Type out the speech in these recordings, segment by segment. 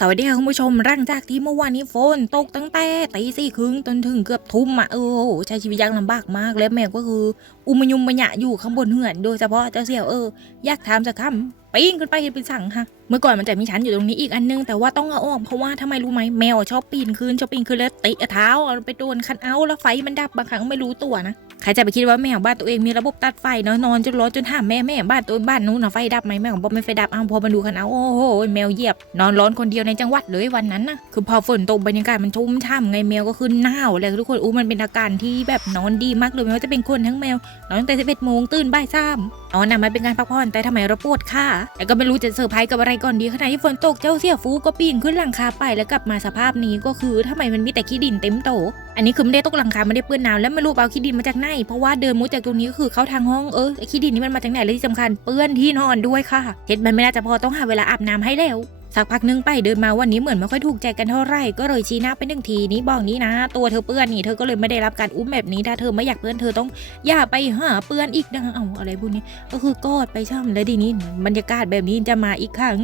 สวัสดีค่ะคุณผู้ชมหลังจากที่เมื่อวานนี้ฝนตกตั้งแต่ตีสี่ครึ่งจนถึงเกือบทุ่มอะเออใช้ชีวิตยากลำบากมากและแมวก็คือ อุมยุมมะยะอยู่ข้างบนเหือนโดยเฉพาะเจ้าเสี่ยวเอออยากถามสักคำปีนขึ้นไปเป็นสั่งค่ะเมื่อก่อนมันจะมีชั้นอยู่ตรงนี้อีกอันนึงแต่ว่าต้องเอาออกเพราะว่าทำไมรู้ไหมแมวชอบปีนขึ้นชอบปีนขึ้นแล้วเตะเท้าเอาไปโดนคันเอาแล้วไฟมันดับบางครั้งไม่รู้ตัวนะ ใครจะไปคิดว่าแม่ของบ้านตัวเองมีระบบตัดไฟเนาะนอนจนร้อนจนถามแม่แม่บ้านตัวบ้านนู้นนะไฟดับไหมแม่ของบอกไม่ไฟดับอ้าวพอมาดูคันเอาโอ้โหแมวเหยียบ นอนร้อนคนเดียวในจังหวัดเลยวันนั้นนะคือพอฝนตกบรรยากาศมันชุ่มช่ำไงแมวก็ขึ้นหนาวเลยทุกคนอู้มันเป็นอาการที่แบบนอนดีมากเลยไม่ว่าจะเป็นคนทั้งแมวนอนตั้งแต่สิบเอ็ดโมงตื่นบ่ายสาม นอนน่ะมันเป็นการพักผ่อนแต่ทำไมเราปวดขาแต่ก็ไม่รู้จะเซอร์ไพรส์กับอะไรก่อนดีขณะที่ฝนตกเจ้าเสี่ยฟูก็ปีนขึ้นหลังคาไปแล้วกลับมาสภาพนี้ก็คือทำไมมันมีแต่ขี้ดินเต็มโตอันนี้คือไม่ได้ตกหลังคาไม่ได้เปื้อนน้ำแล้วไม่รู้เอาขี้ดินมาจากไหนเพราะว่าเดินมุดจากตรงนี้ก็คือเข้าทางห้องเออขี้ดินนี่มันมาจากไหนและที่สำคัญเปื้อนที่นอนด้วยค่ะเห็ดมันไม่น่าจะพอต้องหาเวลาอาบน้ำให้แล้ว สักพักนึงไปเดินมาวันนี้เหมือนไม่ค่อยถูกใจกันเท่าไหร่ก็เลยชี้หน้าไปหนึ่งทีนี้บอกนี้นะ ตัวเธอเปื้อนนี่เธอก็เลยไม่ได้รับการอุ้มแบบนี้ถ้าเธอไม่อยากเปื้อนเธอต้องอย่าไปหาเปื้อนอีกนะเอาอะไรพวกนี้ก็คือกอดไปช่ำแล้วทีนี้บรรยากาศแบบนี้จะมาอีกครั้ง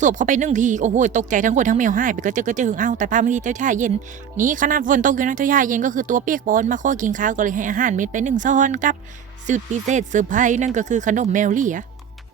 สวบเข้าไปหนึ่งทีโอ้โหตกใจทั้งคนทั้งแมวหายไปก็เจอก็เจอหึงเอาแต่พามาที่เจ้าชายเย็นนี่ขนาดฝนตกอยู่นะเจ้าชายเย็นก็คือตัวเปียกปอนมาข้อกินข้าวก็เลยให้อาหารเม็ดไปหนึ่งซ้อนกับสุดพิเศษเซอร์ไพรส์นั่นก็คือขนมแมวเหลี่ย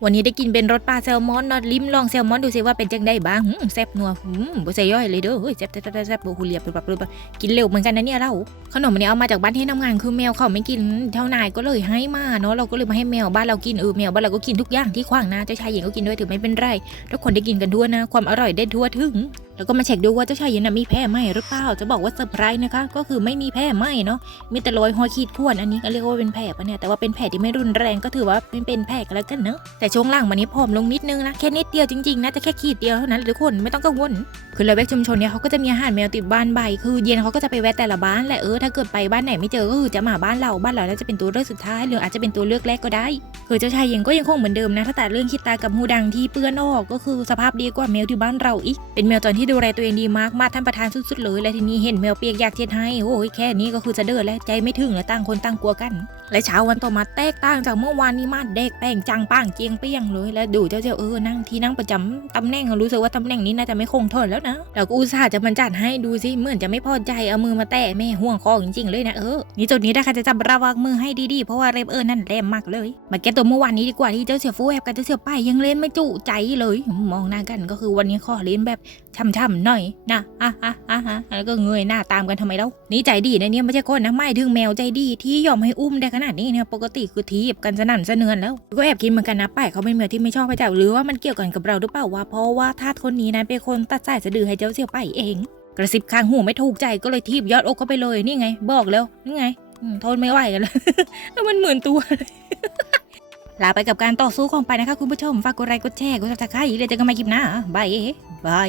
วันนี้ได้กินเป็นรสปลาแซลมอนนอดลิ้มลองแซลมอนดูสิว่าเป็นจังได้บ้างแซ่บนัวหืมบ่ใส่ย่อยเลยเด้อเฮ้ยแซ่บแซ่บแซ่บแซ่บโอ้โหเลียบรูปแบบแบบกินเร็วเหมือนกันนะเนี่ยเราขนมอันนี้เอามาจากบ้านที่ทำงานคือแมวเขาไม่กินเท่านายก็เลยให้มาเนาะเราก็เลยมาให้แมวบ้านเรากินเออแมวบ้านเราก็กินทุกอย่างที่ขวางหน้าเจ้าชายหญิงก็กินด้วยถือไม่เป็นไรทุกคนได้กินกันทั่วนะ ความอร่อยได้ทั่วถึง แล้วก็มาเช็คดูว่าเจ้าชายหญิงน่ะมีแพ้ไหมหรือเปล่าจะบอกว่าเซอร์ไพรส์นะคะ ก็คือไม่มีแพ้ไหมเนาะมีแต่รอยหอยขีดข่วนอันนี้ก็เรียกว่าเป็นแผลปะเนี่ยแต่ว่าเป็นแผลที่ไม่รุนแรงก็ถือว่าเป็นเป็นแผลกันแล้วกันเนาะแต่ช่วงล่างวันนี้ผอมลงนิดนึงนะแค่นิดเดียวจริงๆนะจะแค่ขีดเดียวเท่านั้นทุกคนไม่ต้องกังวลคือเลยแวกชุมชนเนี่ยเขาก็จะมีอาหารแมวติดบ้านใบคือเย็นเขาก็จะไปแวะแต่ละบ้านแหละเออถ้าเกิดไปบ้านไหนไม่เจอก็คือจะมาบ้านเราบ้านเราแล้วจะเป็นตัวเลือกสุดท้ายหรืออาจจะเป็นตัวเลือกแรกก็ได้ คือเจ้าชายเย็นก็ยังคงเหมือนเดิมนะถ้าแต่เรื่องขี้ตากับหูดังที่เปื้อนออกก็คือสภาพดีกว่าแมวที่บ้านเราอีกเป็นแมวจรที่ดูแลตัวเองดีมากมาท่านประธานสุดๆเลยและทีนี้เห็นแมวเปียกอยากเช็ดให้โอ้ยแค่นี้ก็คือจะเดินแล้วใจไม่ถึงแล้วต่างคนต่างกลัวกัน และเช้าวันต่อมาแตกต่างจากเมื่อวานนี้มากเด็กแป้งจังป้างเจียงเปี้ยงเลยและดูเจ้าเจ้าเออนั่งที่นั่งประจำตำแหน่งรู้สึกว่าตำแหน่งนี้น่าจะไม่คงทนแล้วนะเราก็อุตส่าห์จะมันจัดให้ดูสิเหมือนจะไม่พอใจเอามือมาแตะแม่ห่วงคอจริงๆเลยนะเออนี่จุดนี้ถ้าใครจะจับระวังมือให้ดีๆเพราะว่าเรมเออนั่นแรงมากเลยมาแก้ตัวเมื่อวานนี้ดีกว่าที่เจ้าเสี่ยวฟูแอบกับเจ้าเสี่ยวป้ายยังเล่นไม่จุใจเลย มองหน้ากันก็คือวันนี้ขอเล่นแบบช่ำๆหน่อยนะอะอะอะอะแล้วก็เงยหน้าตามกันทำไมเล่านี่ใจดีนะเนี่ยไม่ใช่คนนะไม่ถึงแมวใจดีที่ยอมให้อุ้มได้ขนาดนี้เนี่ยปกติคือทีบกันสนั่นสะเนือนแล้ว ก็แอบคิดเหมือนกันนะป้ายเขาเป็นแมวที่ไม่ชอบพระเจ้าหรือว่ามันเกี่ยวกันกับเราหรือเปล่าวะเพราะว่าทาสคนนี้นั้นเป็นคนตัดสายสะดือให้เจ้าเสี่ยวป้ายเอง กระซิบข้างหูไม่ถูกใจก็เลยทีบยอดอกเข้าไปเลยนี่ไง บอกแล้วนี่ไงทนไม่ไหวกันแล้วมันเหมือนตัวเลย ลาไปกับการต่อสู้ของไปนะคะคุณผู้ชมฝากกดไลค์กดแชร์กดติดตามอย่าลืมเจอกันใหม่คลิปหน้าบายบาย